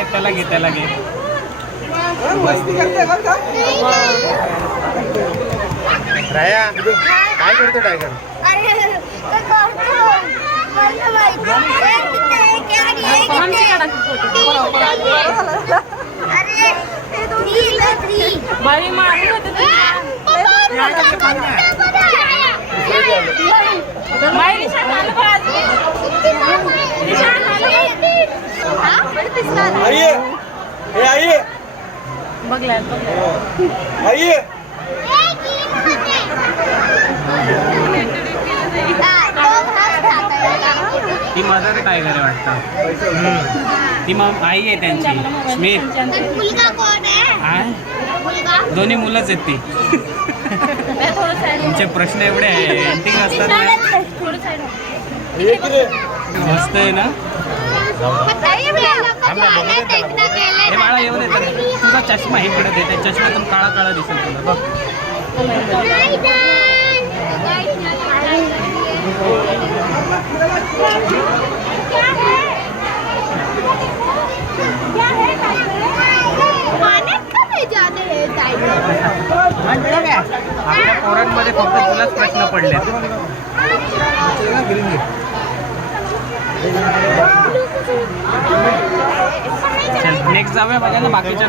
आहेत त्याला घे त्याला घे. मस्ती करते बरं का? राया काय करतो टायगर? बाई मारून होते आइए ए आइए बघला आइए ती मदर टायगर आहे वाटतं. ती मग आई आहे त्यांची स्मिथ. मुलगा कोण आहे? दोन्ही मुलंच आहेत ती. तुमचे प्रश्न एवढे एंटिंग असतात ना. ये किरे मस्त आहे ना. हे बाळा येऊन येतं. तुझा चष्मा इकडे दे. त्या चष्म्यातून काळा काळा दिसेल तुला बघ. आपल्या पोरांमध्ये फक्त तुलाच प्रश्न पडले. नेक्स्ट जाऊया बघा ना बाकीच्या